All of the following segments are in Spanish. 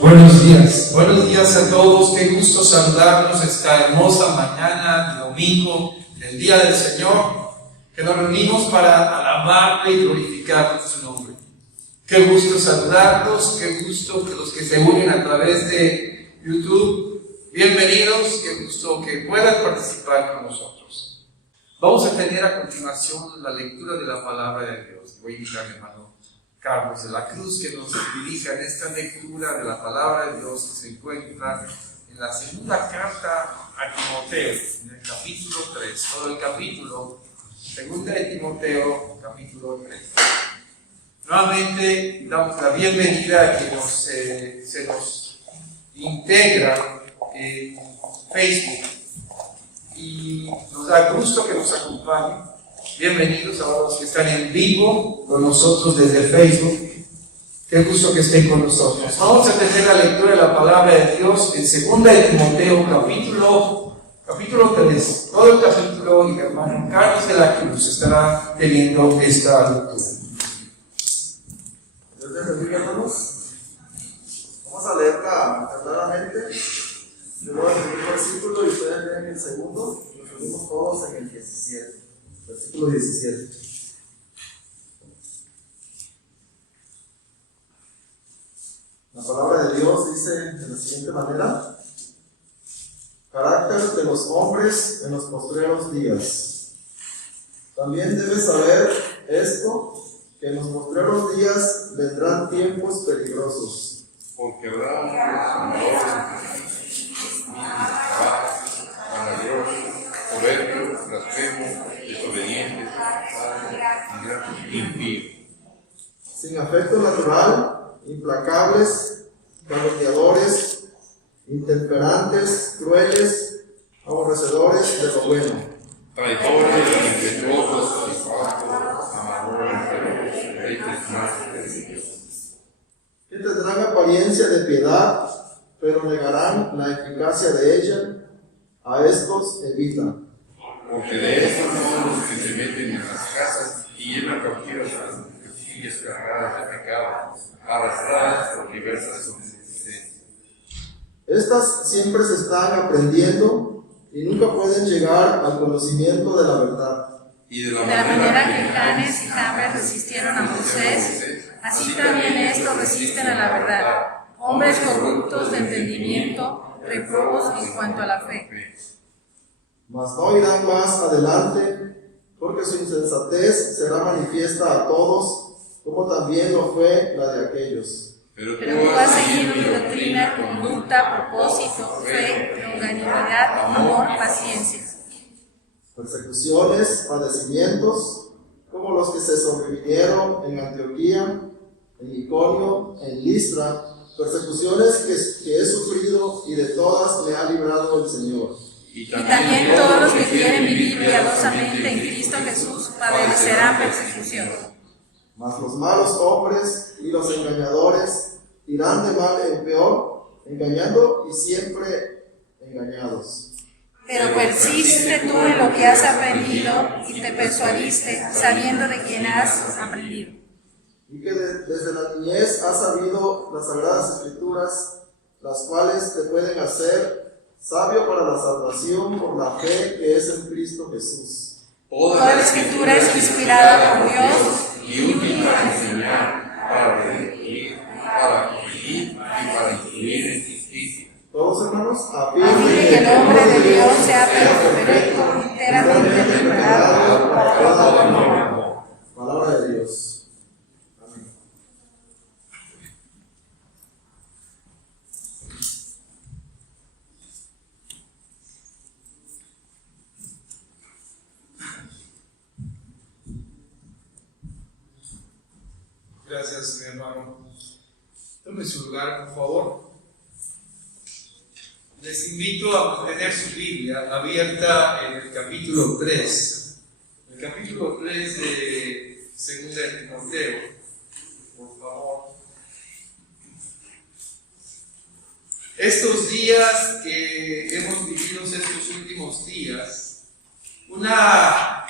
Buenos días a todos, qué gusto saludarnos esta hermosa mañana de domingo, el día del Señor, que nos reunimos para alabarle y glorificar su nombre. Qué gusto saludarlos, qué gusto que los que se unen a través de YouTube, bienvenidos, qué gusto que puedan participar con nosotros. Vamos a tener a continuación la lectura de la palabra de Dios. Voy a invitar a mi hermano Carlos de la Cruz que nos dirija en esta lectura de la palabra de Dios que se encuentra en la segunda carta a Timoteo, en el capítulo 3, todo el capítulo, segunda de Timoteo, capítulo 3. Nuevamente damos la bienvenida a quienes se nos integra en Facebook y nos da gusto que nos acompañen. Bienvenidos a los que están en vivo con nosotros desde Facebook. Qué gusto que estén con nosotros. Vamos a tener la lectura de la palabra de Dios en 2 de Timoteo, capítulo 3. Todo el capítulo, y mi hermano Carlos de la Cruz estará teniendo esta lectura. Dios les bendiga, hermanos. Vamos a leerla claramente. Yo voy a leer el versículo y ustedes leen el segundo. Nos unimos todos en el 17. Versículo 17. La palabra de Dios dice de la siguiente manera: carácter de los hombres en los postreros días. También debes saber esto, que en los postreros días vendrán tiempos peligrosos. Porque habrá hombres soberbios, soberbios, blasfemos, desobedientes, impíos, sin afecto natural, implacables, calumniadores, intemperantes, crueles, aborrecedores de lo bueno, traidores, impetuosos, infatuos, amadores, reyes más perversos, que tendrán apariencia de piedad, pero negarán la eficacia de ella. A estos evita. porque de estos son los que se meten en las casas y llevan cautivas a las mujercillas cargadas de pecado, arrastradas por diversas concupiscencias. Estas siempre se están aprendiendo y nunca pueden llegar al conocimiento de la verdad. Y de la manera que Janes y Jambres resistieron a Moisés, así también estos resisten a la verdad, hombres corruptos de entendimiento, reprobos en cuanto a la fe. Mas no irán más adelante, porque su insensatez será manifiesta a todos, como también lo fue la de aquellos. Pero tú has seguido mi doctrina, conducta, propósito, fe, longanimidad, amor, paciencia. Persecuciones, padecimientos, como los que se sobrevinieron en Antioquía, en Iconio, en Listra, persecuciones que he sufrido y de todas me ha librado el Señor. Y también todos los que quieren vivir piadosamente en Cristo Jesús padecerán persecución. Mas los malos hombres y los engañadores irán de mal en peor, engañando y siempre engañados. Pero persiste tú en lo que has aprendido y te persuadiste, sabiendo de quién has aprendido. Y que desde la niñez has sabido las sagradas escrituras, las cuales te pueden hacer sabio para la salvación por la fe que es en Cristo Jesús. Toda la escritura es inspirada por Dios y útil para enseñar, para redirigir, para corregir y para instruir en justicia. Todos, hermanos, a fin a fin de que el hombre de Dios sea perfecto, enteramente preparado para todo buen obra. Palabra de Dios. Gracias, mi hermano. Tome su lugar, por favor. Les invito a mantener su Biblia abierta en el capítulo 3. El capítulo 3 de 2 de Timoteo, por favor. Estos días que hemos vivido, estos últimos días, una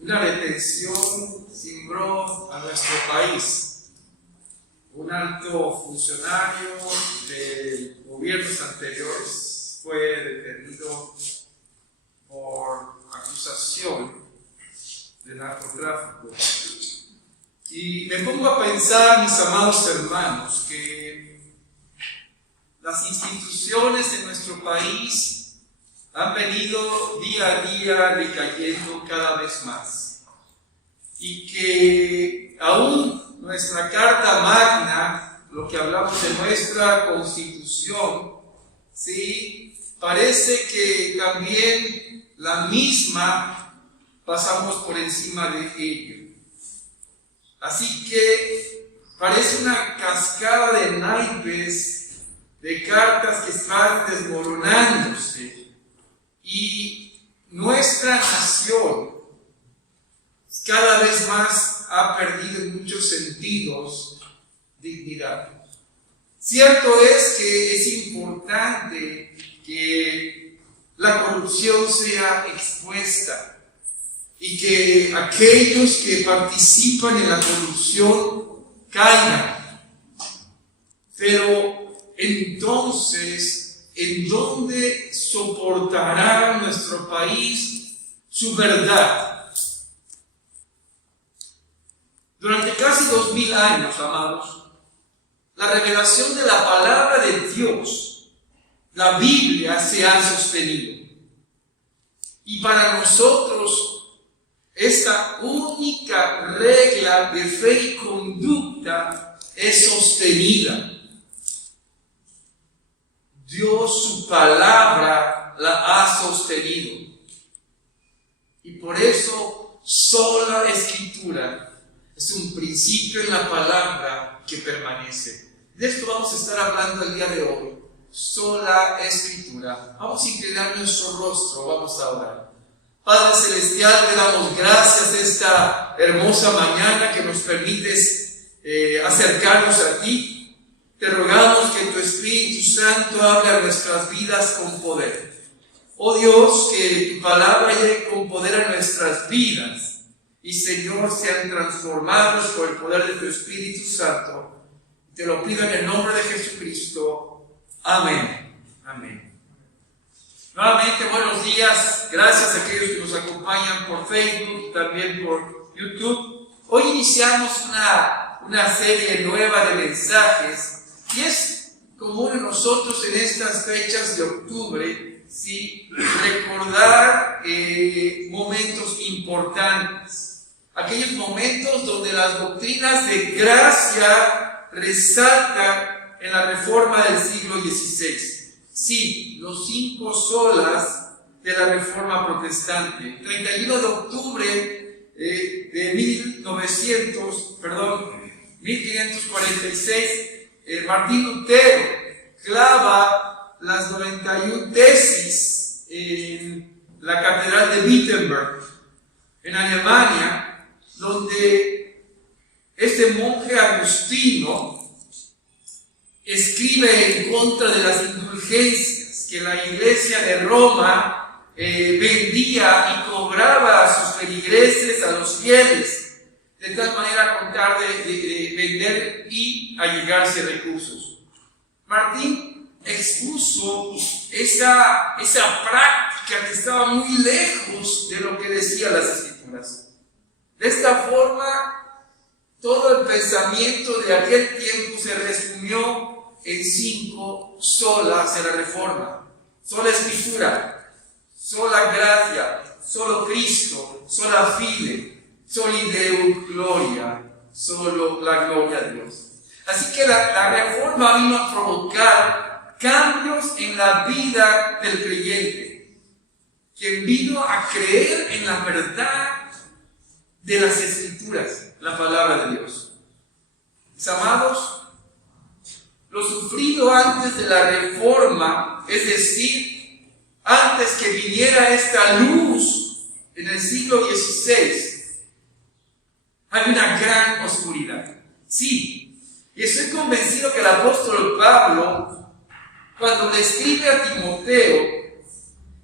retención cimbró a nuestro país, una alto funcionario de gobiernos anteriores fue detenido por acusación de narcotráfico. Y me pongo a pensar, mis amados hermanos, que las instituciones de nuestro país han venido día a día decayendo cada vez más. Y que aún nuestra Carta Magna, lo que hablamos de nuestra Constitución, ¿sí? Parece que también la misma pasamos por encima de ello. Así que parece una cascada de naipes, de cartas que están desmoronándose. Y nuestra nación cada vez más ha perdido en muchos sentidos dignidad. Cierto es que es importante que la corrupción sea expuesta y que aquellos que participan en la corrupción caigan. Pero entonces, ¿en dónde soportará nuestro país su verdad? Durante casi 2000 años, amados, la revelación de la palabra de Dios, la Biblia, se ha sostenido. Y para nosotros, esta única regla de fe y conducta es sostenida. Dios, su palabra, la ha sostenido. Y por eso, sola Escritura es un principio en la palabra que permanece. De esto vamos a estar hablando el día de hoy. Sola Escritura. Vamos a inclinar nuestro rostro, vamos a orar. Padre Celestial, te damos gracias esta hermosa mañana que nos permites acercarnos a ti. Te rogamos que tu Espíritu Santo hable a nuestras vidas con poder. Oh Dios, que tu palabra llegue con poder a nuestras vidas. Y Señor, sean transformados por el poder de tu Espíritu Santo. Te lo pido en el nombre de Jesucristo. Amén. Amén. Nuevamente, buenos días. Gracias a aquellos que nos acompañan por Facebook y también por YouTube. Hoy iniciamos una serie nueva de mensajes. Y es común en nosotros en estas fechas de octubre, ¿sí?, recordar momentos importantes. Aquellos momentos donde las doctrinas de gracia resaltan en la reforma del siglo XVI. Sí, los 5 solas de la reforma protestante. 31 de octubre de 1546, Martín Lutero clava las 91 tesis en la Catedral de Wittenberg, en Alemania, donde este monje agustino escribe en contra de las indulgencias que la Iglesia de Roma vendía y cobraba a sus feligreses, a los fieles, de tal manera con tal de vender y allegarse recursos. Martín expuso esa práctica que estaba muy lejos de lo que decían las Escrituras. De esta forma, todo el pensamiento de aquel tiempo se resumió en 5 solas de la Reforma. Sola Escritura, sola gracia, solo Cristo, sola fide, soli Deo gloria, solo la gloria de Dios. Así que la Reforma vino a provocar cambios en la vida del creyente, quien vino a creer en la verdad de las Escrituras, la palabra de Dios. Mis amados, lo sufrido antes de la Reforma, es decir, antes que viniera esta luz en el siglo XVI, hay una gran oscuridad. Sí, y estoy convencido que el apóstol Pablo, cuando le escribe a Timoteo,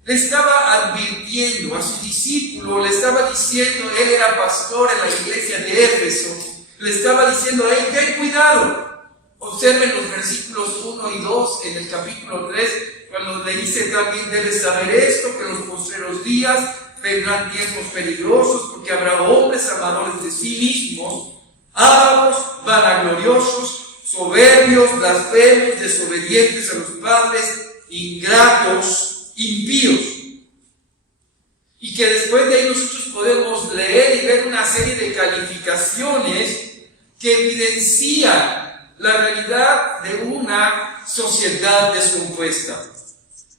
le estaba advirtiendo a su discípulo, le estaba diciendo, él era pastor en la iglesia de Éfeso, le estaba diciendo, hey, ten cuidado, Observen los versículos 1 y 2 en el capítulo 3, cuando le dice también: debes saber esto, que en los postreros días vendrán tiempos peligrosos, porque habrá hombres amadores de sí mismos, ávaros, vanagloriosos, soberbios, blasfemos, desobedientes a los padres, ingratos, impíos. Y que después de ahí nosotros podemos leer y ver una serie de calificaciones que evidencian la realidad de una sociedad descompuesta.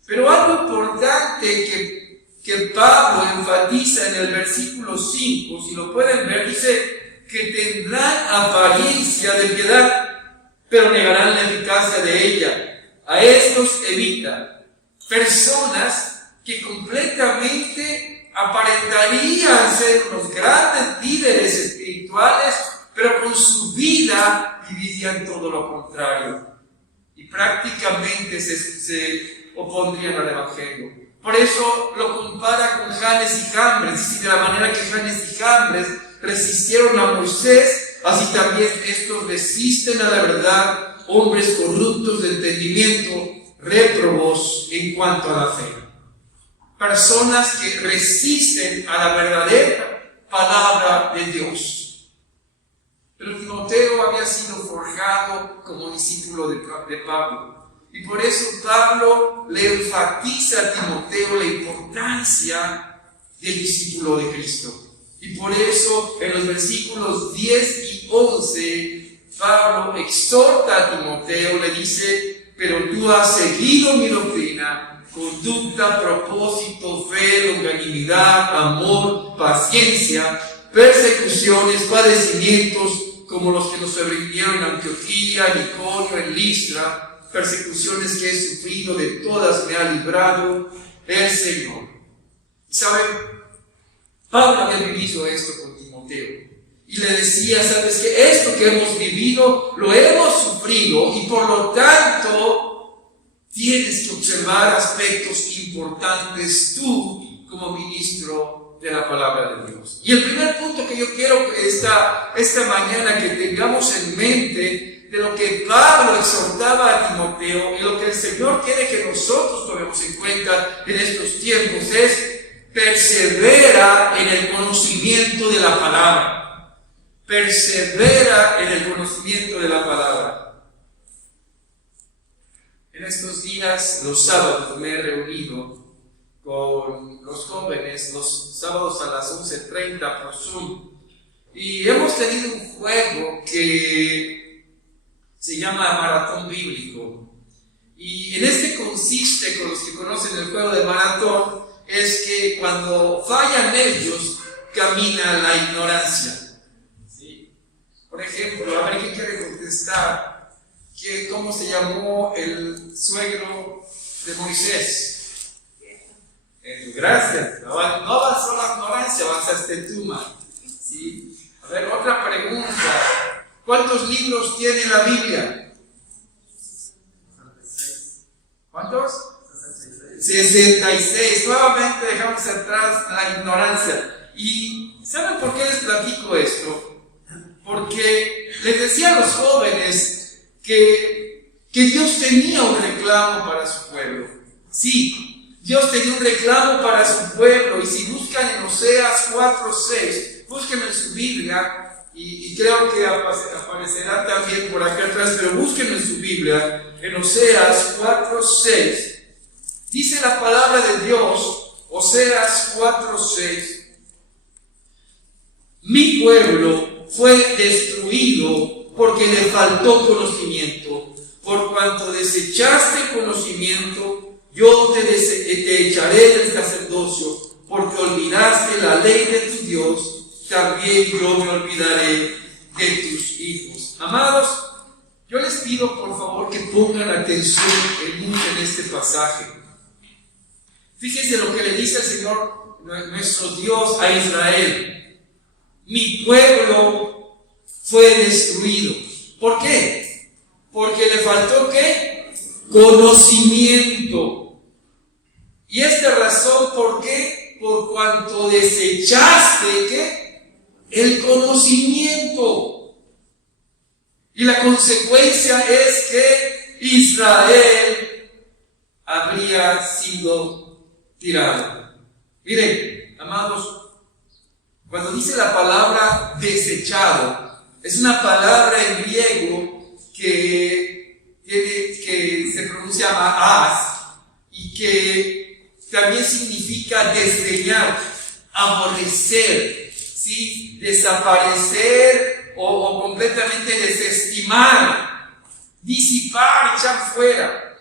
Pero algo importante que Pablo enfatiza en el versículo 5, si lo pueden ver, dice que tendrán apariencia de piedad, pero negarán la eficacia de ella. A estos evita. Personas que completamente aparentarían ser unos grandes líderes espirituales, pero con su vida vivirían todo lo contrario. Y prácticamente se opondrían al Evangelio. Por eso lo compara con Janes y Jambres. Dice: de la manera que Janes y Jambres resistieron a Moisés, así también estos resisten a la verdad, hombres corruptos de entendimiento, réprobos en cuanto a la fe. Personas que resisten a la verdadera palabra de Dios. Pero Timoteo había sido forjado como discípulo de Pablo. Y por eso Pablo le enfatiza a Timoteo la importancia del discípulo de Cristo. Y por eso en los versículos 10 y 11, Pablo exhorta a Timoteo, le dice: pero tú has seguido mi doctrina, conducta, propósito, fe, longanimidad, amor, paciencia, persecuciones, padecimientos, como los que nos sobrevivieron en Antioquía, en Iconio, en Listra, persecuciones que he sufrido, de todas me ha librado el Señor. ¿Saben? Pablo había vivido esto con Timoteo y le decía: sabes que esto que hemos vivido lo hemos sufrido, y por lo tanto tienes que observar aspectos importantes tú como ministro de la palabra de Dios. Y el primer punto que yo quiero que esta mañana que tengamos en mente de lo que Pablo exhortaba a Timoteo y lo que el Señor quiere que nosotros tomemos en cuenta en estos tiempos es: persevera en el conocimiento de la palabra. Persevera en el conocimiento de la palabra. En estos días, los sábados, me he reunido con los jóvenes, los sábados a las 11:30 por Zoom, y hemos tenido un juego que se llama Maratón Bíblico. Y en este consiste, con los que conocen el juego de maratón, es que cuando fallan ellos, camina la ignorancia. ¿Sí? Por ejemplo, a ver quién quiere contestar. ¿Cómo se llamó el suegro de Moisés? Gracias. No avanzó la ignorancia, avanzaste tú, man. ¿Sí? A ver, otra pregunta. ¿Cuántos libros tiene la Biblia? ¿Cuántos? 66. Nuevamente dejamos atrás la ignorancia. ¿Y saben por qué les platico esto? Porque les decía a los jóvenes que Dios tenía un reclamo para su pueblo. Sí, Dios tenía un reclamo para su pueblo. Y si buscan en Oseas 4:6, busquen en su Biblia, y creo que aparecerá también por acá atrás, pero busquen en su Biblia, en Oseas 4:6. Dice la palabra de Dios, Oseas 4:6: mi pueblo fue destruido porque le faltó conocimiento. Por cuanto desechaste el conocimiento, yo te echaré del sacerdocio, porque olvidaste la ley de tu Dios, también yo me olvidaré de tus hijos. Amados, yo les pido por favor que pongan atención en este pasaje. Fíjense lo que le dice el Señor, nuestro Dios, a Israel: mi pueblo fue destruido. ¿Por qué? Porque le faltó ¿qué? Conocimiento. Y esta razón, ¿por qué? Por cuanto desechaste ¿qué? El conocimiento. Y la consecuencia es que Israel habría sido tirado. Miren, amados, cuando dice la palabra desechado, es una palabra en griego que se pronuncia ma'as y que también significa desdeñar, aborrecer, ¿sí? Desaparecer o completamente desestimar, disipar, echar fuera.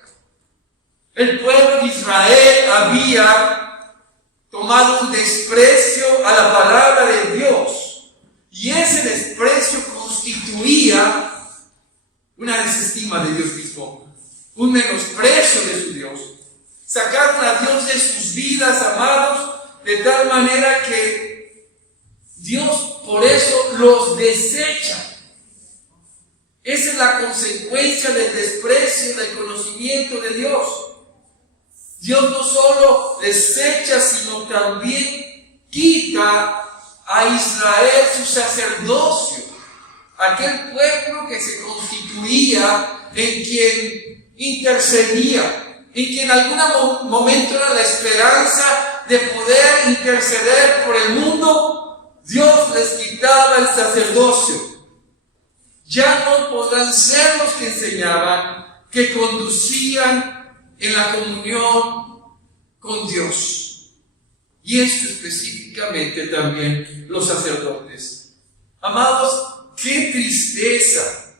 El pueblo de Israel había tomado un desprecio a la palabra de Dios, y ese desprecio constituía una desestima de Dios mismo, un menosprecio de su Dios. Sacaron a Dios de sus vidas, amados, de tal manera que Dios por eso los desecha. Esa es la consecuencia del desprecio del conocimiento de Dios. Dios no solo desecha, sino también quita a Israel su sacerdocio, aquel pueblo que se constituía en quien intercedía, en quien en algún momento era la esperanza de poder interceder por el mundo. Dios les quitaba el sacerdocio. Ya no podrán ser los que enseñaban, que conducían en la comunión con Dios. Y esto específicamente también los sacerdotes. Amados, qué tristeza,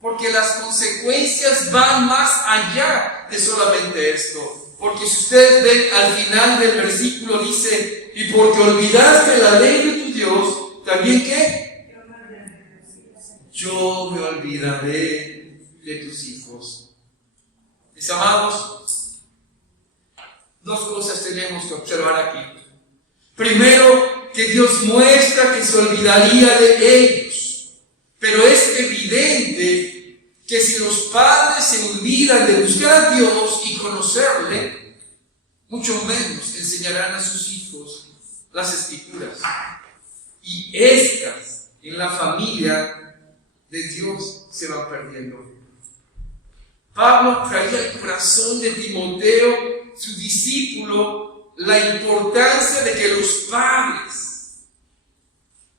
porque las consecuencias van más allá de solamente esto. Porque si ustedes ven al final del versículo dice, y porque olvidaste la ley de tu Dios, también ¿qué? Yo me olvidaré de tus hijos. Mis amados, dos cosas tenemos que observar aquí. Primero, que Dios muestra que se olvidaría de ellos. Pero es evidente que si los padres se olvidan de buscar a Dios y conocerle, mucho menos enseñarán a sus hijos las Escrituras. Y estas, en la familia de Dios, se van perdiendo. Pablo traía al corazón de Timoteo, su discípulo, la importancia de que los padres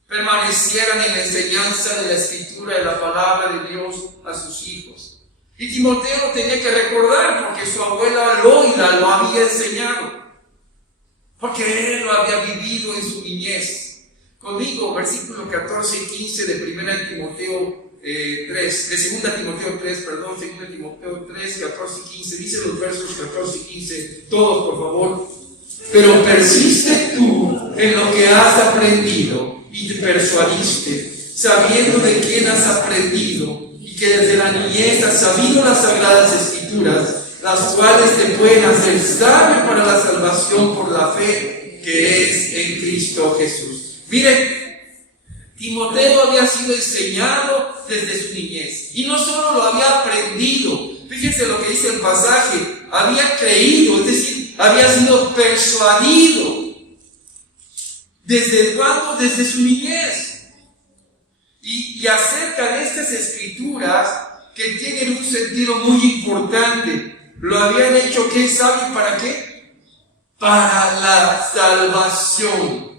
permanecieran en la enseñanza de la Escritura, de la palabra de Dios a sus hijos. Y Timoteo lo tenía que recordar porque su abuela Loida lo había enseñado, porque él lo había vivido en su niñez. Conmigo, versículos 14 y 15 de 2 Timoteo 3, 2 Timoteo 3, 14 y 15, dice los versos 14 y 15, todos por favor. Pero persiste tú en lo que has aprendido y te persuadiste, sabiendo de quién has aprendido y que desde la niñez has sabido las sagradas Escrituras, las cuales te pueden hacer sabio para la salvación por la fe que es en Cristo Jesús. Miren, Timoteo había sido enseñado desde su niñez, y no solo lo había aprendido, fíjense lo que dice el pasaje, había creído, es decir, había sido persuadido. ¿Desde cuándo? Desde su niñez. Y acerca de estas Escrituras que tienen un sentido muy importante, lo habían hecho ¿qué sabe para qué? Para la salvación.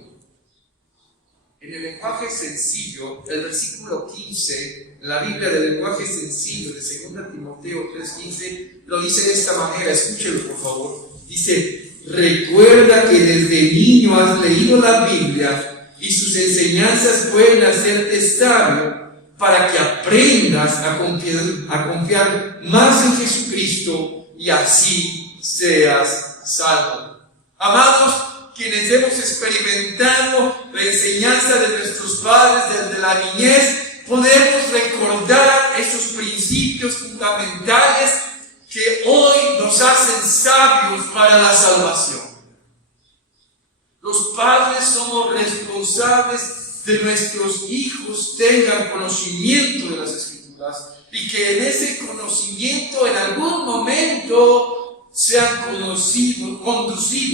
En el lenguaje sencillo, el versículo 15, la Biblia del lenguaje sencillo de 2 Timoteo 3:15, lo dice de esta manera, escúchelo por favor. Dice, recuerda que desde niño has leído la Biblia y sus enseñanzas pueden hacerte sabio para que aprendas a confiar más en Jesucristo y así seas salvo. Amados, quienes hemos experimentado la enseñanza de nuestros padres desde la niñez, podemos recordar esos principios fundamentales que hoy nos hacen sabios para la salvación. Los padres somos responsables de nuestros hijos tengan conocimiento de las Escrituras y que en ese conocimiento en algún momento sean conducidos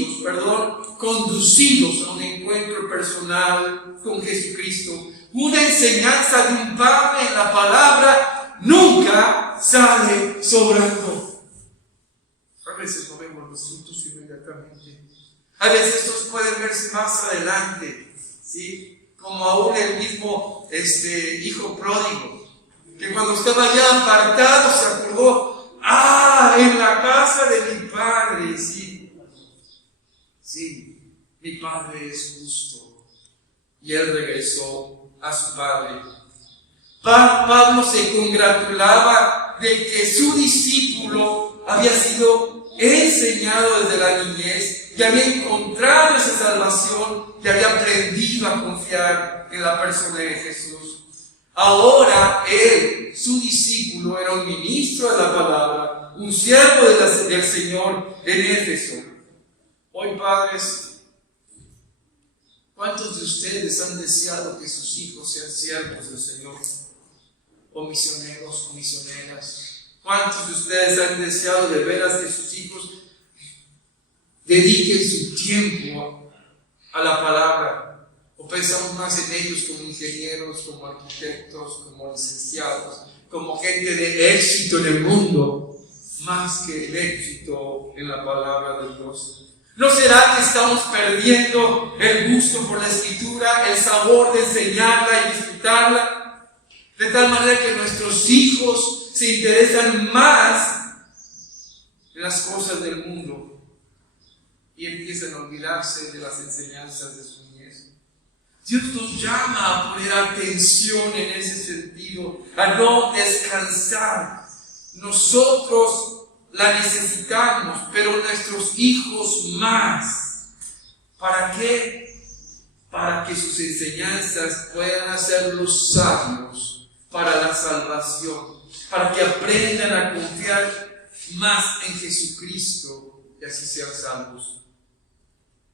a un encuentro personal con Jesucristo. Una enseñanza de un padre en la palabra nunca sale sobrando. A veces no vemos los frutos inmediatamente. A veces estos pueden verse más adelante, ¿sí? Como aún el mismo hijo pródigo, que cuando estaba ya apartado se acordó, en la casa de mi padre, sí, mi padre es justo. Y él regresó a su padre. Pablo se congratulaba de que su discípulo había sido enseñado desde la niñez y había encontrado esa salvación y había aprendido a confiar en la persona de Jesús. Ahora él, su discípulo, era un ministro de la palabra, un siervo del Señor en Éfeso. Hoy, padres, ¿cuántos de ustedes han deseado que sus hijos sean siervos del Señor? O misioneros o misioneras. ¿Cuántos de ustedes han deseado de veras que sus hijos dediquen su tiempo a la palabra? ¿O pensamos más en ellos como ingenieros, como arquitectos, como licenciados, como gente de éxito en el mundo, más que el éxito en la palabra de Dios? ¿No será que estamos perdiendo el gusto por la Escritura, el sabor de enseñarla y disfrutarla? De tal manera que nuestros hijos se interesan más en las cosas del mundo y empiezan a olvidarse de las enseñanzas de su niñez. Dios nos llama a poner atención en ese sentido, a no descansar. Nosotros la necesitamos, pero nuestros hijos más. ¿Para qué? Para que sus enseñanzas puedan hacerlos sabios para la salvación, para que aprendan a confiar más en Jesucristo y así sean salvos.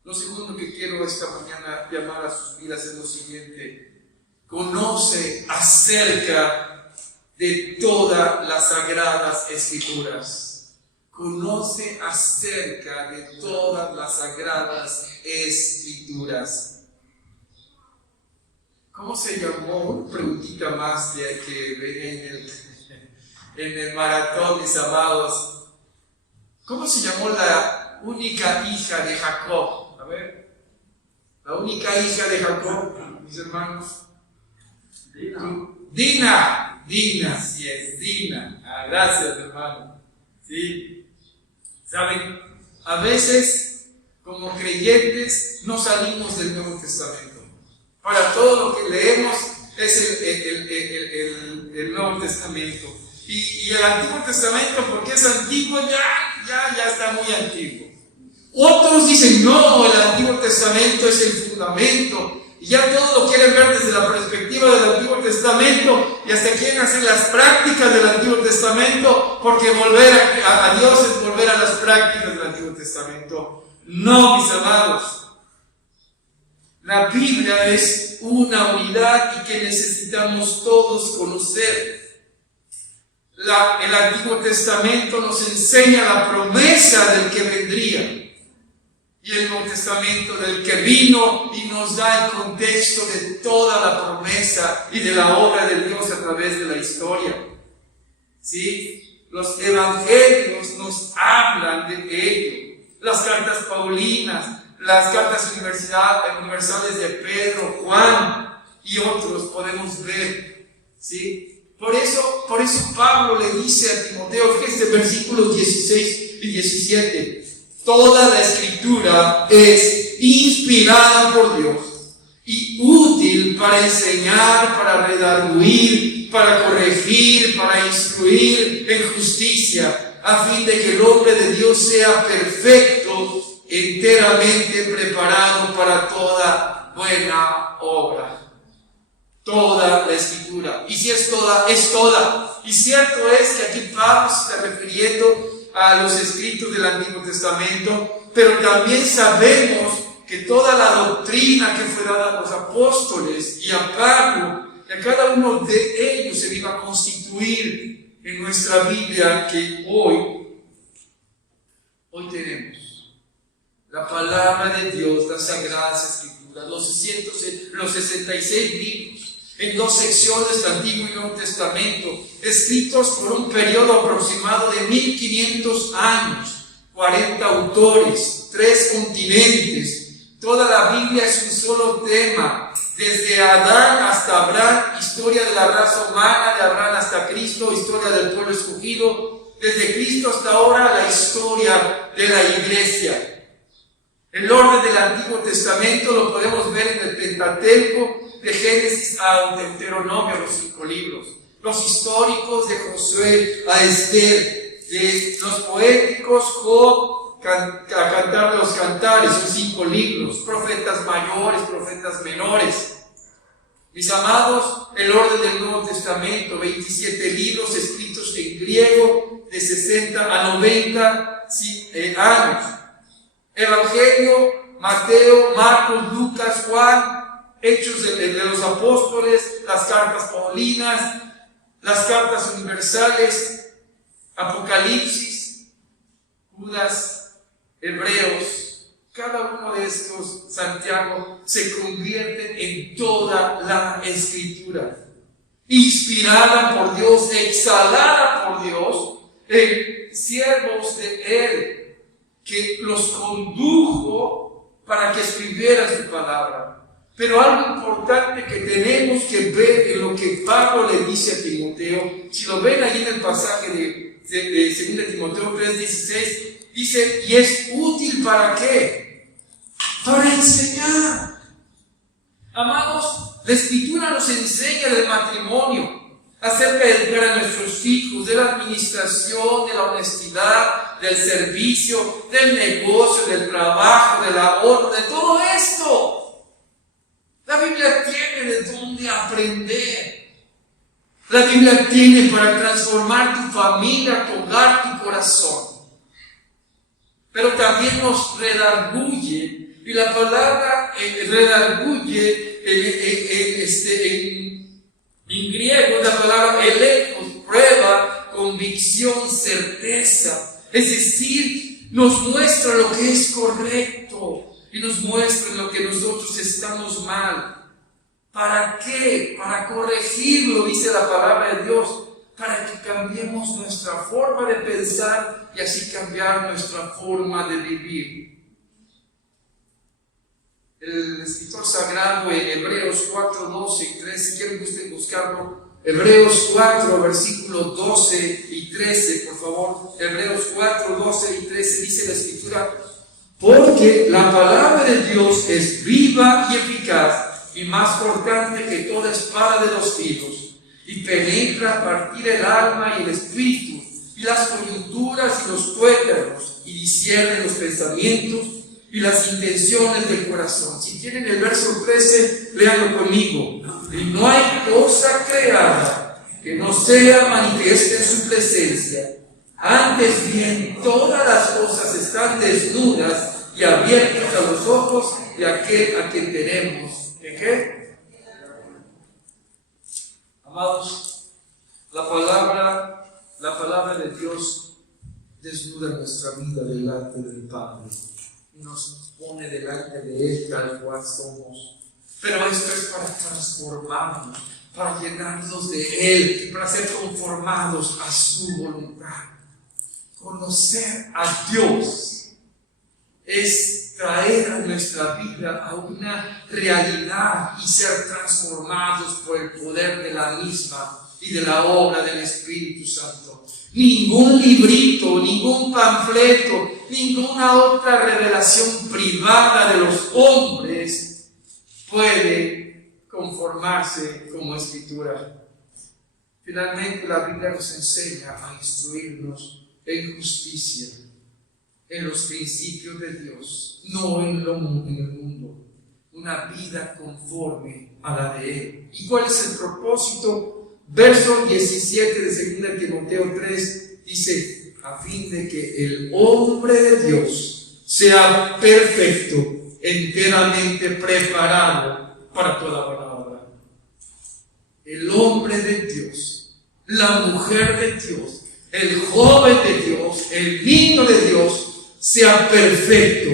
Lo segundo que quiero esta mañana llamar a sus vidas es lo siguiente: conoce acerca de todas las sagradas Escrituras. Conoce acerca de todas las sagradas Escrituras. ¿Cómo se llamó? Preguntita más que venía en el maratón, mis amados. ¿Cómo se llamó la única hija de Jacob? A ver, la única hija de Jacob, mis hermanos. Dina, sí es, Dina. Gracias, hermano. Sí. ¿Saben? A veces, como creyentes, no salimos del Nuevo Testamento. Para todo lo que leemos es el Nuevo Testamento. Y el Antiguo Testamento, porque es antiguo, ya está muy antiguo. Otros dicen, no, el Antiguo Testamento es el fundamento. Y ya todo lo quieren ver desde la perspectiva del Antiguo Testamento. Y hasta quieren hacer las prácticas del Antiguo Testamento, porque volver a Dios es volver a las prácticas del Antiguo Testamento. No, mis amados. La Biblia es una unidad y que necesitamos todos conocer. El Antiguo Testamento nos enseña la promesa del que vendría y el Nuevo Testamento del que vino y nos da el contexto de toda la promesa y de la obra de Dios a través de la historia. ¿Sí? Los evangelios nos hablan de ello. Las cartas paulinas, las cartas universales de Pedro, Juan y otros podemos ver, ¿sí? Por eso Pablo le dice a Timoteo, fíjense versículos 16 y 17, toda la Escritura es inspirada por Dios y útil para enseñar, para redarguir, para corregir, para instruir en justicia, a fin de que el hombre de Dios sea perfecto, enteramente preparado para toda buena obra. Toda la Escritura. Y si es toda, es toda. Y cierto es que aquí Pablo se está refiriendo a los escritos del Antiguo Testamento, pero también sabemos que toda la doctrina que fue dada a los apóstoles y a Pablo, y a cada uno de ellos se iba a constituir en nuestra Biblia que hoy tenemos. La palabra de Dios, las sagradas Escrituras, los 66 libros. en dos secciones del Antiguo y Nuevo Testamento, escritos por un periodo aproximado de 1500 años, 40 autores, 3 continentes. Toda la Biblia es un solo tema, desde Adán hasta Abraham, historia de la raza humana, de Abraham hasta Cristo, historia del pueblo escogido, desde Cristo hasta ahora la historia de la iglesia. El orden del Antiguo Testamento lo podemos ver en el Pentateuco, de Génesis a Deuteronomio, los 5 libros. Los históricos de Josué a Esther, de los poéticos, Job, a Cantar de los Cantares, son 5 libros. Profetas mayores, profetas menores. Mis amados, el orden del Nuevo Testamento, 27 libros escritos en griego, de 60 a 90 años. Evangelio, Mateo, Marcos, Lucas, Juan, Hechos de los Apóstoles, las cartas paulinas, las cartas universales, Apocalipsis, Judas, Hebreos. Cada uno de estos, Santiago, se convierten en toda la Escritura, inspirada por Dios, exhalada por Dios, en siervos de Él, que los condujo para que escribieran su palabra. Pero algo importante que tenemos que ver en lo que Pablo le dice a Timoteo, si lo ven ahí en el pasaje de 2 Timoteo 3:16, dice, ¿y es útil para qué? Para enseñar. Amados, la Escritura nos enseña del matrimonio, acerca de educar a nuestros hijos, de la administración, de la honestidad, del servicio, del negocio, del trabajo, del ahorro, de todo esto. La Biblia tiene de dónde aprender. La Biblia tiene para transformar tu familia, tu hogar, tu corazón. Pero también nos redarguye, y la palabra redarguye en griego es la palabra elegos, prueba, convicción, certeza. Es decir, nos muestra lo que es correcto y nos muestra lo que nosotros estamos mal. ¿Para qué? Para corregirlo, dice la palabra de Dios, para que cambiemos nuestra forma de pensar y así cambiar nuestra forma de vivir. El escritor sagrado en Hebreos 4, 12 y 13, quieren ustedes buscarlo. Hebreos 4, versículos 12 y 13, por favor. Hebreos 4, 12 y 13 dice la Escritura: porque la palabra de Dios es viva y eficaz y más cortante que toda espada de 2 filos, y penetra a partir el alma y el espíritu, y las coyunturas y los tuétanos, y discierne los pensamientos y las intenciones del corazón. Si tienen el verso 13, léanlo conmigo. Y no hay cosa creada que no sea manifiesta en su presencia. Antes bien, todas las cosas están desnudas y abiertas a los ojos de aquel a quien tenemos. ¿De qué? Amados, la palabra de Dios desnuda nuestra vida delante del Padre y nos pone delante de Él tal cual somos. Pero esto es para transformarnos, para llenarnos de Él, para ser conformados a su voluntad. Conocer a Dios es traer a nuestra vida a una realidad y ser transformados por el poder de la misma y de la obra del Espíritu Santo. Ningún librito, ningún panfleto, ninguna otra revelación privada de los hombres puede conformarse como Escritura. Finalmente, la Biblia nos enseña a instruirnos en justicia, en los principios de Dios, no en el mundo, una vida conforme a la de Él. ¿Y cuál es el propósito? Verso 17 de 2 Timoteo 3 dice: a fin de que el hombre de Dios sea perfecto, enteramente preparado para toda buena obra. El hombre de Dios, la mujer de Dios, el joven de Dios, el niño de Dios, sea perfecto,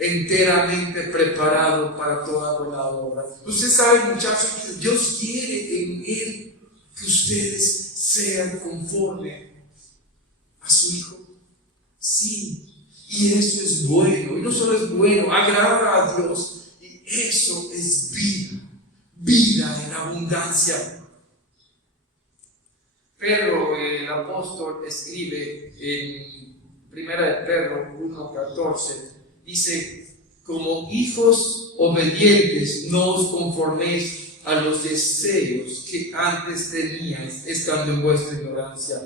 enteramente preparado para toda buena obra. Usted sabe, muchachos, que Dios quiere en Él que ustedes sean conforme a su Hijo. Sí, y eso es bueno, y no solo es bueno, agrada a Dios, y eso es vida, vida en abundancia. Pedro, el apóstol, escribe en 1 de Pedro 1:14, dice: como hijos obedientes, no os conforméis a los deseos que antes teníais, estando en vuestra ignorancia,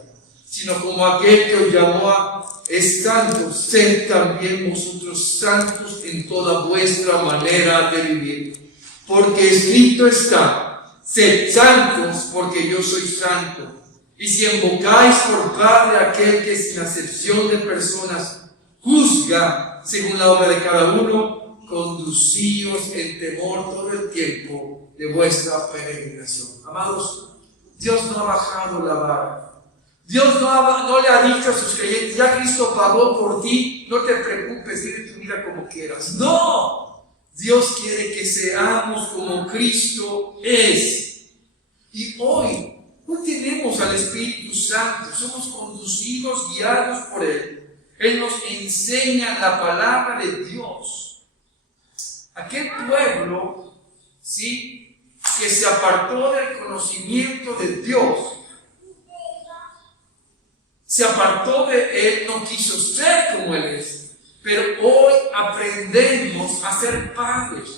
sino como aquel que os llamó es santo, sed también vosotros santos en toda vuestra manera de vivir. Porque escrito está: sed santos, porque yo soy santo. Y si invocáis por Padre aquel que sin acepción de personas juzga según la obra de cada uno, conducíos en temor todo el tiempo de vuestra peregrinación. Amados, Dios no ha bajado la vara. Dios no le ha dicho a sus creyentes: ya Cristo pagó por ti, no te preocupes, vive tu vida como quieras. No, Dios quiere que seamos como Cristo es. Y hoy tenemos al Espíritu Santo, somos conducidos, guiados por Él. Él nos enseña la palabra de Dios. Aquel pueblo, ¿sí?, que se apartó del conocimiento de Dios, se apartó de Él, no quiso ser como Él es. Pero hoy aprendemos a ser padres,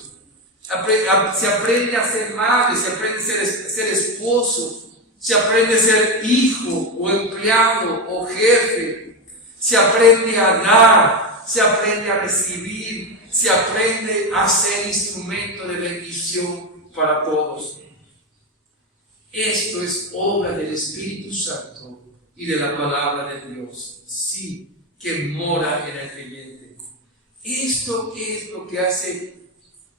se aprende a ser madre, se aprende a ser esposo, se aprende a ser hijo o empleado o jefe, se aprende a dar, se aprende a recibir, se aprende a ser instrumento de bendición para todos. Esto es obra del Espíritu Santo y de la palabra de Dios, sí, que mora en el creyente. Esto es lo que hace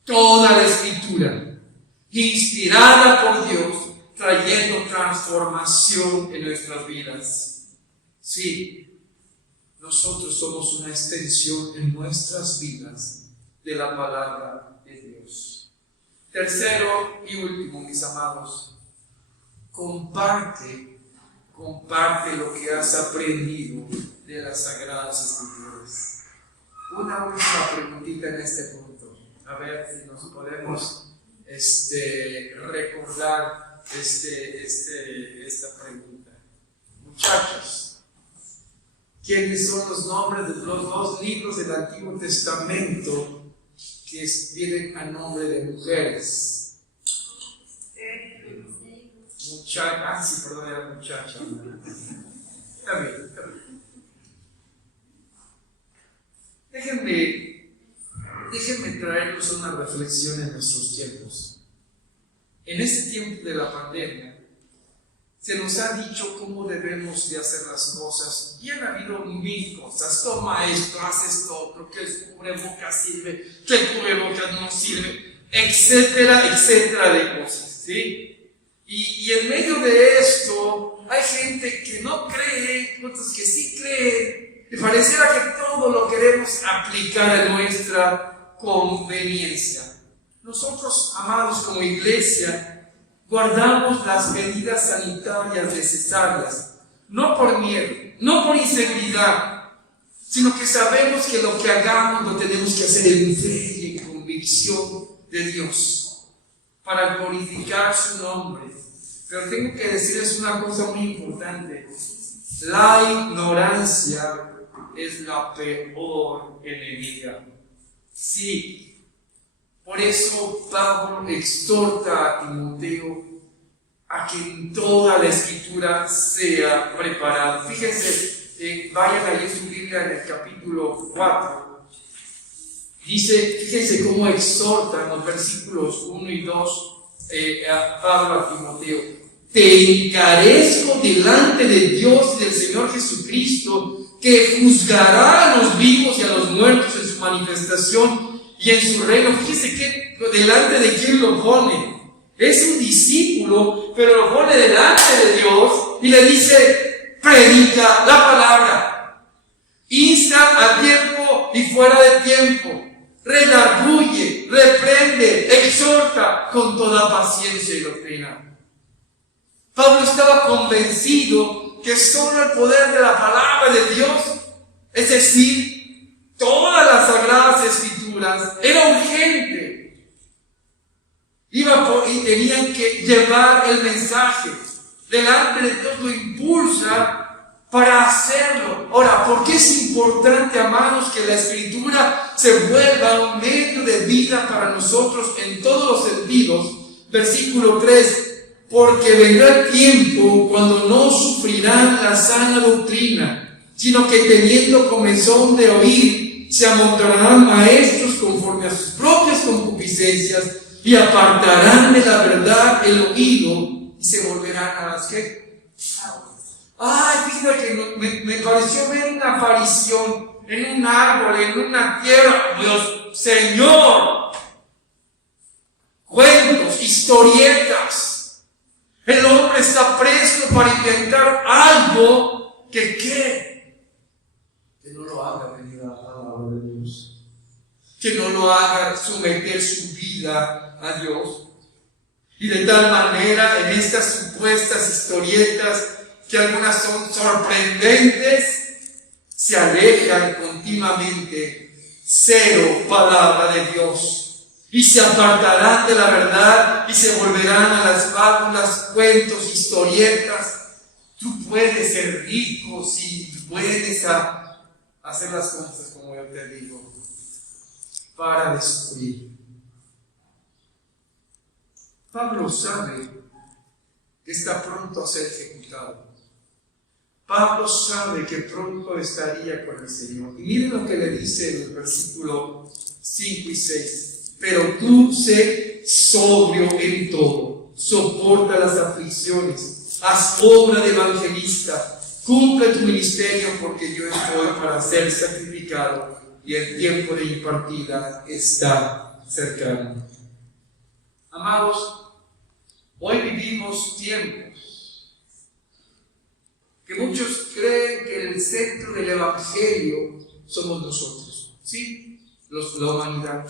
toda la Escritura, inspirada por Dios, trayendo transformación en nuestras vidas. Sí, nosotros somos una extensión en nuestras vidas de la palabra de Dios. Tercero y último, mis amados, comparte lo que has aprendido de las Sagradas Escrituras. Una última preguntita en este punto, a ver si nos podemos recordar esta pregunta. Muchachos, ¿quiénes son los nombres de los dos libros del Antiguo Testamento que vienen a nombre de mujeres? Era muchacha. Está bien. Déjenme traernos una reflexión en nuestros tiempos. En este tiempo de la pandemia, se nos ha dicho cómo debemos de hacer las cosas, y han habido mil cosas: toma esto, haz esto otro, que el cubrebocas sirve, que el cubrebocas no sirve, etcétera, etcétera de cosas, ¿sí? Y en medio de esto, hay gente que no cree, otros que sí creen, y pareciera que todo lo queremos aplicar a nuestra conveniencia. Nosotros, amados, como iglesia, guardamos las medidas sanitarias necesarias, no por miedo, no por inseguridad, sino que sabemos que lo que hagamos lo tenemos que hacer en fe y en convicción de Dios, para glorificar su nombre. Pero tengo que decirles una cosa muy importante: la ignorancia es la peor enemiga. Sí. Por eso Pablo exhorta a Timoteo a que en toda la Escritura sea preparado. Fíjense, vayan ahí en su Biblia en el capítulo 4. Dice, fíjense cómo exhorta en los versículos 1 y 2 a Pablo a Timoteo: te encarezco delante de Dios y del Señor Jesucristo, que juzgará a los vivos y a los muertos en su manifestación y en su reino. Fíjese que delante de quién lo pone. Es un discípulo, pero lo pone delante de Dios y le dice: predica la palabra, insta a tiempo y fuera de tiempo, ciencia y doctrina. Pablo estaba convencido que solo el poder de la palabra de Dios, es decir, todas las sagradas escrituras, era urgente. Y tenían que llevar el mensaje. Delante de Dios lo impulsa para hacerlo. Ahora, ¿por qué es importante, amados, que la Escritura se vuelva un medio de vida para nosotros en todos los sentidos? Versículo 3. Porque vendrá el tiempo cuando no sufrirán la sana doctrina, sino que teniendo comezón de oír, se amontonarán maestros conforme a sus propias concupiscencias y apartarán de la verdad el oído y se volverán a las que... Ay, fíjate que me pareció ver una aparición en un árbol, en una tierra. Dios, Señor, cuentos, historietas. El hombre está presto para inventar algo que no lo haga venir a la palabra de Dios, que no lo haga someter su vida a Dios. Y de tal manera, en estas supuestas historietas, que algunas son sorprendentes, se alejan continuamente, cero palabra de Dios. Y se apartarán de la verdad y se volverán a las fábulas, cuentos, historietas. Tú puedes ser rico si puedes hacer las cosas como yo te digo. Para de sufrir. Pablo sabe que está pronto a ser ejecutado. Pablo sabe que pronto estaría con el Señor. Y miren lo que le dice en el versículo 5 y 6. Pero tú sé sobrio en todo, soporta las aflicciones, haz obra de evangelista, cumple tu ministerio, porque yo estoy para ser sacrificado y el tiempo de mi partida está cercano. Amados, hoy vivimos tiempos que muchos creen que el centro del evangelio somos nosotros, ¿sí? La humanidad.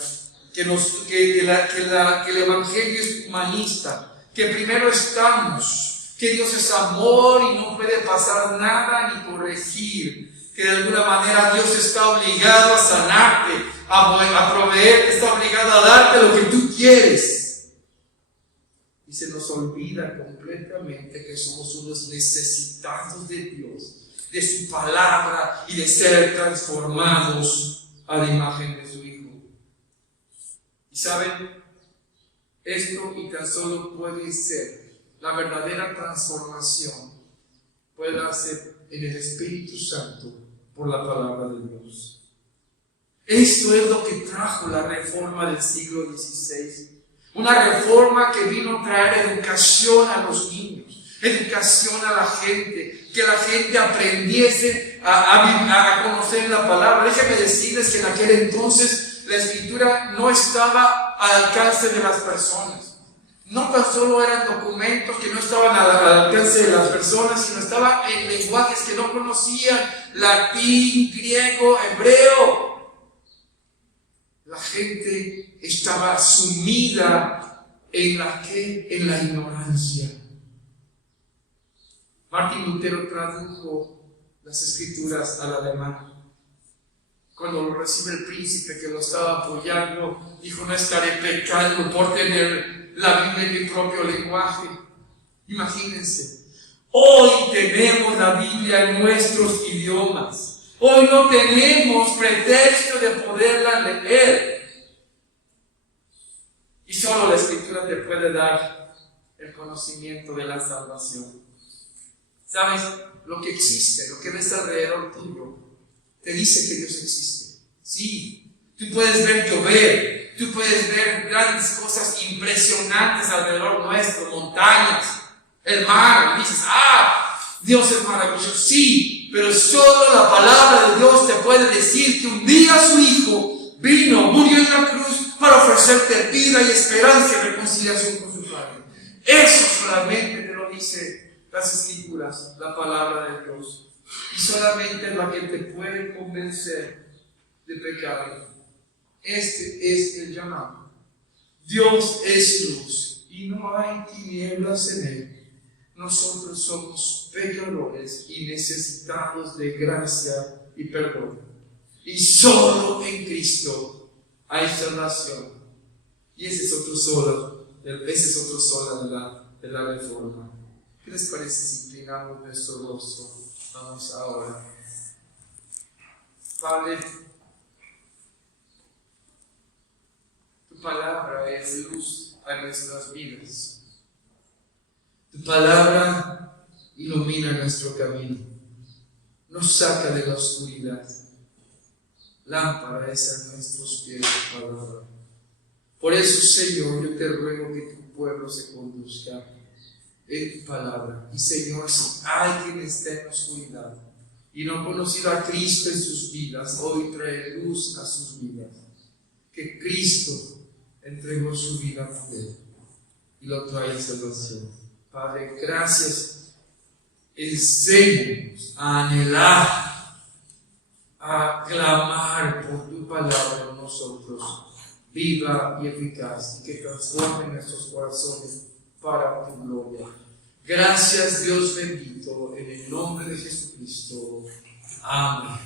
Que el evangelio es humanista, que primero estamos, que Dios es amor y no puede pasar nada ni corregir, que de alguna manera Dios está obligado a sanarte, a proveerte, está obligado a darte lo que tú quieres. Y se nos olvida completamente que somos unos necesitados de Dios, de su palabra y de ser transformados a la imagen de su Hijo. ¿Saben? Esto y tan solo puede ser la verdadera transformación, puede hacer en el Espíritu Santo por la palabra de Dios. Esto es lo que trajo la reforma del siglo XVI. Una reforma que vino a traer educación a los niños, educación a la gente, que la gente aprendiese a conocer la palabra. Déjenme decirles que en aquel entonces la Escritura no estaba al alcance de las personas. No tan solo eran documentos que no estaban al alcance de las personas, sino estaban en lenguajes que no conocían: latín, griego, hebreo. La gente estaba sumida en la ignorancia. Martín Lutero tradujo las Escrituras al alemán. Cuando lo recibe el príncipe que lo estaba apoyando, dijo: no estaré pecando por tener la Biblia en mi propio lenguaje. Imagínense, hoy tenemos la Biblia en nuestros idiomas. Hoy no tenemos pretexto de poderla leer. Y solo la Escritura te puede dar el conocimiento de la salvación. ¿Sabes? Lo que existe, lo que ves alrededor tuyo, te dice que Dios existe. Sí, tú puedes ver llover, tú puedes ver grandes cosas impresionantes alrededor nuestro, montañas, el mar, y dices: Dios es maravilloso. Sí, pero solo la palabra de Dios te puede decir que un día su Hijo vino, murió en la cruz para ofrecerte vida y esperanza y reconciliación con su Padre. Eso solamente te lo dice las Escrituras, la palabra de Dios. Y solamente es la que te puede convencer de pecado. Este es el llamado. Dios es luz y y no hay tinieblas en él. Nosotros somos pecadores y necesitados de gracia y perdón. Y solo en Cristo hay salvación. Y ese es otro sola de la reforma. ¿Qué les parece si inclinamos nuestro rostro? Vamos ahora. Padre, tu palabra es luz a nuestras vidas. Tu palabra ilumina nuestro camino, nos saca de la oscuridad. Lámpara es a nuestros pies tu palabra. Por eso, Señor, yo te ruego que tu pueblo se conduzca en tu palabra. Y, Señor, si alguien está en la oscuridad y no ha conocido a Cristo en sus vidas, hoy trae luz a sus vidas. Que Cristo entregó su vida por él y lo trae a salvación. Padre, gracias. Enséñanos a anhelar, a clamar por tu palabra en nosotros, viva y eficaz, y que transforme nuestros corazones para tu gloria. Gracias, Dios bendito, en el nombre de Jesucristo. Amén.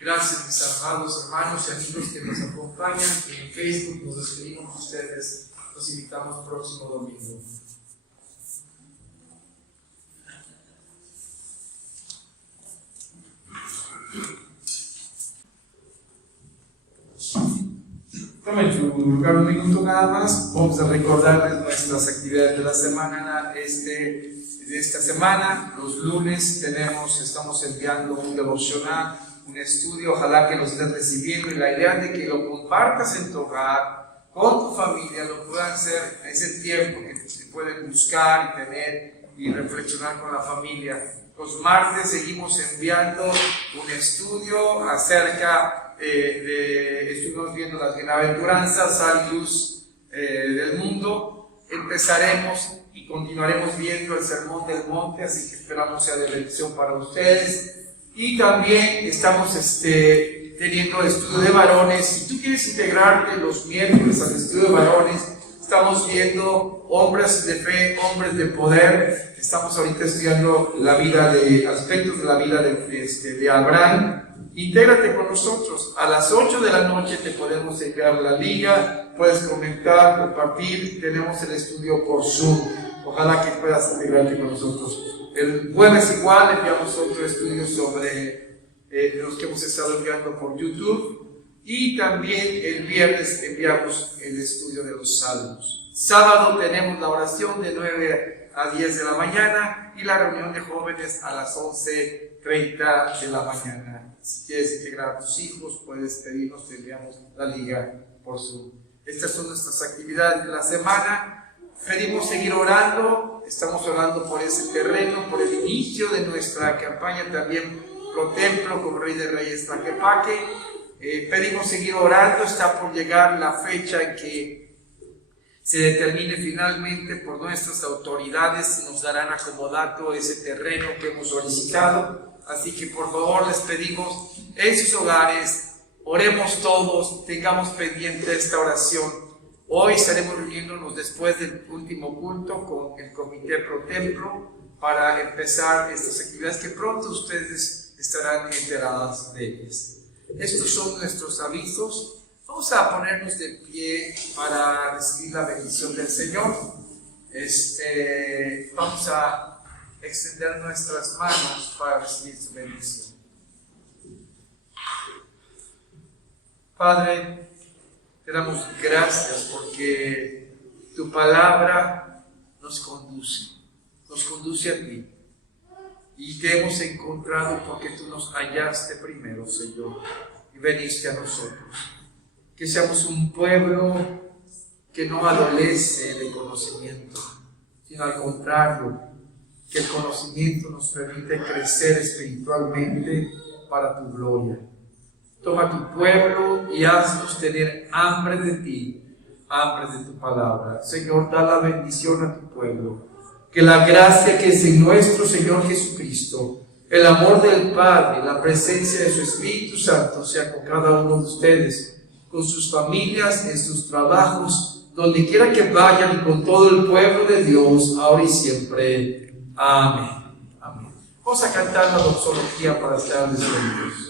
Gracias, mis amados hermanos y amigos que nos acompañan en Facebook. Nos despedimos de ustedes. Los invitamos próximo domingo. Tomen su lugar un minuto nada más. Vamos a recordarles nuestras actividades de la semana. De esta semana, los lunes estamos enviando un devocional, un estudio. Ojalá que lo estés recibiendo, y la idea de que lo compartas en tu hogar, con tu familia, lo puedan hacer en ese tiempo que se pueden buscar y tener y reflexionar con la familia. Los martes seguimos enviando un estudio acerca estuvimos viendo las bienaventuranzas, sal y luz del mundo. Empezaremos y continuaremos viendo el Sermón del Monte, así que esperamos sea de bendición para ustedes. Y también estamos teniendo estudio de varones. Si tú quieres integrarte los miércoles al estudio de varones, estamos viendo hombres de fe, hombres de poder. Estamos ahorita estudiando aspectos de la vida de Abraham. Intégrate con nosotros. A las 8 de la noche te podemos enviar la liga, puedes comentar, compartir. Tenemos el estudio por Zoom. Ojalá que puedas integrarte con nosotros. El jueves igual enviamos otro estudio sobre los que hemos estado enviando por YouTube. Y también el viernes enviamos el estudio de los Salmos. Sábado tenemos la oración de 9 a 10 de la mañana y la reunión de jóvenes a las 11:30 de la mañana. Si quieres integrar a tus hijos, puedes pedirnos, te enviamos la liga por Zoom. Estas son nuestras actividades de la semana. Pedimos seguir orando. Estamos orando por ese terreno, por el inicio de nuestra campaña también Pro Templo con Rey de Reyes Tlaquepaque. Pedimos seguir orando. Está por llegar la fecha en que se determine finalmente por nuestras autoridades si nos darán acomodato ese terreno que hemos solicitado. Así que por favor les pedimos en sus hogares, oremos todos, tengamos pendiente esta oración. Hoy estaremos reuniéndonos después del último culto con el Comité Pro Templo para empezar estas actividades que pronto ustedes estarán enteradas de ellas. Estos son nuestros avisos. Vamos a ponernos de pie para recibir la bendición del Señor. Vamos a extender nuestras manos para recibir su bendición. Padre, te damos gracias porque tu palabra nos conduce a ti. Y te hemos encontrado porque tú nos hallaste primero, Señor, y veniste a nosotros. Que seamos un pueblo que no adolece de conocimiento, sino al contrario, que el conocimiento nos permite crecer espiritualmente para tu gloria. Toma tu pueblo y haznos tener hambre de ti, hambre de tu palabra. Señor, da la bendición a tu pueblo. Que la gracia que es en nuestro Señor Jesucristo, el amor del Padre, la presencia de su Espíritu Santo sea con cada uno de ustedes, con sus familias, en sus trabajos, donde quiera que vayan, y con todo el pueblo de Dios, ahora y siempre. Amén. Amén. Vamos a cantar la doxología para estar despedidos.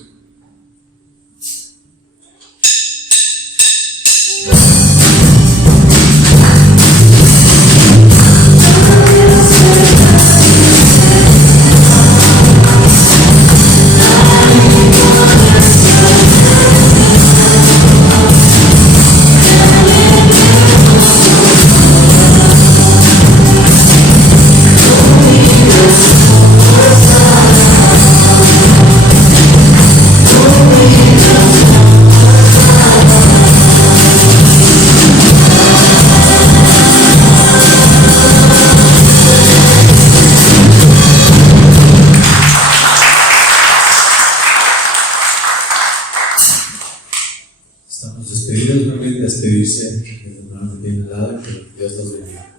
Estamos despedidos, no olviden despedirse de los hermanos que tienen al lado, que Dios los bendiga.